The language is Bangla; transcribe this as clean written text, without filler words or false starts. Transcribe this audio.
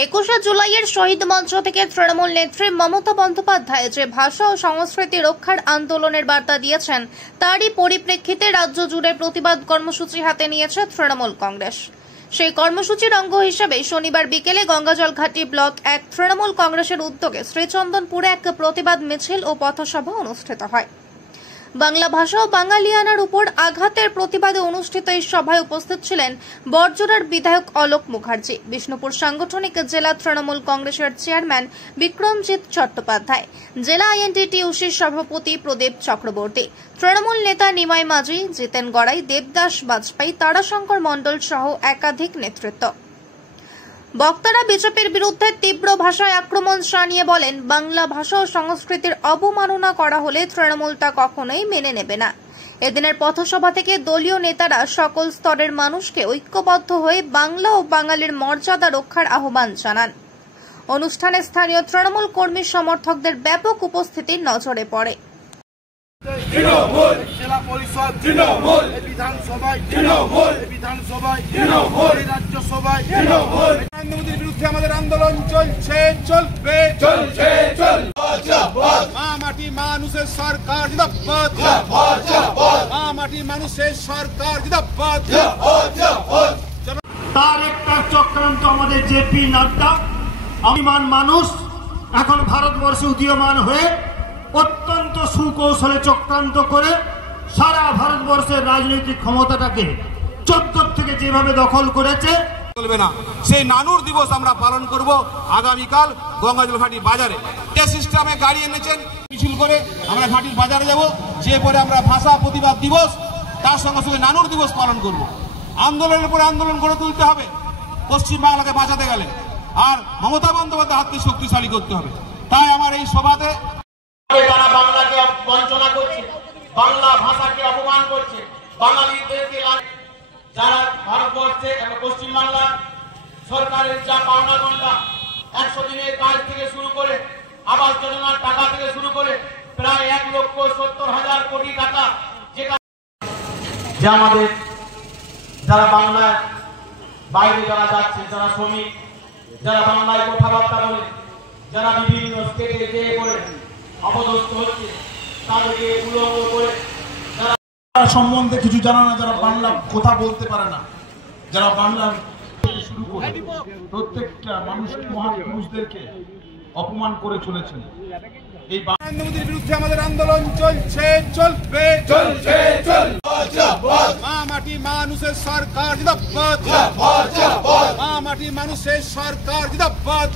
21শে জুলাইয়ের শহীদ মঞ্চ থেকে তৃণমূল নেত্রী মমতা বন্দ্যোপাধ্যায় যে ভাষা ও সংস্কৃতি রক্ষার আন্দোলনের বার্তা দিয়েছেন তারই পরিপ্রেক্ষিতে রাজ্য জুড়ে প্রতিবাদ কর্মসূচি হাতে নিয়েছে তৃণমূল কংগ্রেস। সেই কর্মসূচির অঙ্গ হিসেবে শনিবার বিকেলে গঙ্গাজলঘাটি ব্লক 1 তৃণমূল কংগ্রেসের উদ্যোগে শ্রীচন্দনপুরে এক প্রতিবাদ মিছিল ও পথসভা অনুষ্ঠিত হয়। বাংলা ভাষা ও বাঙালিয়ানার উপর আঘাতের প্রতিবাদে অনুষ্ঠিত এই সভায় উপস্থিত ছিলেন বড়জোড়ার বিধায়ক অলোক মুখার্জি, বিষ্ণুপুর সাংগঠনিক জেলা তৃণমূল কংগ্রেসের চেয়ারম্যান বিক্রমজিৎ চট্টোপাধ্যায়, জেলা আইএনটিটিউসির সভাপতি প্রদীপ চক্রবর্তী, তৃণমূল নেতা নিমাই মাঝি, জিতেন গড়াই, দেবদাস বাজপাই, তারাশঙ্কর মণ্ডল সহ একাধিক নেতৃত্ব। বক্তারা বিজেপির বিরুদ্ধে তীব্র ভাষায় আক্রমণ শানিয়ে বলেন, বাংলা ভাষা ও সংস্কৃতির অবমাননা করা হলে তৃণমূল তা কখনোই মেনে নেবে না। এদিনের পথসভা থেকে দলীয় নেতারা সকল স্তরের মানুষকে ঐক্যবদ্ধ হয়ে বাংলা ও বাঙালির মর্যাদা রক্ষার আহ্বান জানান। অনুষ্ঠানে স্থানীয় তৃণমূল কর্মী সমর্থকদের ব্যাপক উপস্থিতি নজরে পড়ে। জেলা পরিষদ তৃণমূল, বিধানসভায় তৃণমূল, বিধানসভায় তৃণমূল, রাজ্যসভায় তৃণমূল। প্রধানমন্ত্রীর বিরুদ্ধে আমাদের আন্দোলন চলছে, চলবে, চলছে, মা মাটি মানুষের সরকার জিন্দাবাদ, মা মাটি মানুষের সরকার জিন্দাবাদ। তার একটা চক্রান্ত আমাদের জেপি নাড্ডা অভিমান মানুষ এখন ভারতবর্ষে উদীয়মান হয়ে অত্যন্ত সুকৌশলে চক্রান্ত করে সারা ভারতবর্ষের রাজনৈতিক ক্ষমতাটাকে 14 থেকে যেভাবে দখল করেছে চলবে না। সেই নানুর দিবস আমরা পালন করব আগামীকাল গঙ্গাজলঘাটি বাজারে। যে সিস্টেমে গাড়ি এনেছেন মিছিল করে আমরা ঘাটির বাজারে যাব, যে পরে আমরা ভাষা প্রতিবাদ দিবস তার সঙ্গে সঙ্গে নানুর দিবস পালন করব। আন্দোলনের পরে আন্দোলন গড়ে তুলতে হবে পশ্চিমবাংলাকে বাঁচাতে গেলে, আর মমতা বন্দ্যোপাধ্যায় হাতকে শক্তিশালী করতে হবে। তাই আমার এই সভাতে যারা বাংলাকে বঞ্চনা করছে, বাংলা ভাষাকে অপমান করছে, বাঙালিদেরকে যারা ভারতবর্ষে পশ্চিমবাংলা সরকারের যা পাওনা গন্ডা 100 দিনের কাজ থেকে শুরু করে আবাস যোজনার টাকা থেকে শুরু করে প্রায় 1,70,000 কোটি টাকা, যেটা যে আমাদের যারা বাংলার বাইরে যারা যাচ্ছে, যারা শ্রমিক, যারা বাংলায় কথাবার্তা বলে, যারা বিভিন্ন স্টেটে যেয়ে করে অপদস্থ হচ্ছে, তাদেরকে উলঙ্গ করে সম্বন্ধে কিছু জানা না, যারা বাংলা কথা বলতে পারে না, যারা বাংলার শুরু করে প্রত্যেকটা মানুষ মহাপুরুষদেরকে অপমান করে চলেছেন। এই প্রধানমন্ত্রীর বিরুদ্ধে আমাদের আন্দোলন চলছে, চলবে, চলছে, মা মাটি মানুষের সরকার জিন্দাবাদ, মা মাটি মানুষের সরকার জিন্দাবাদ।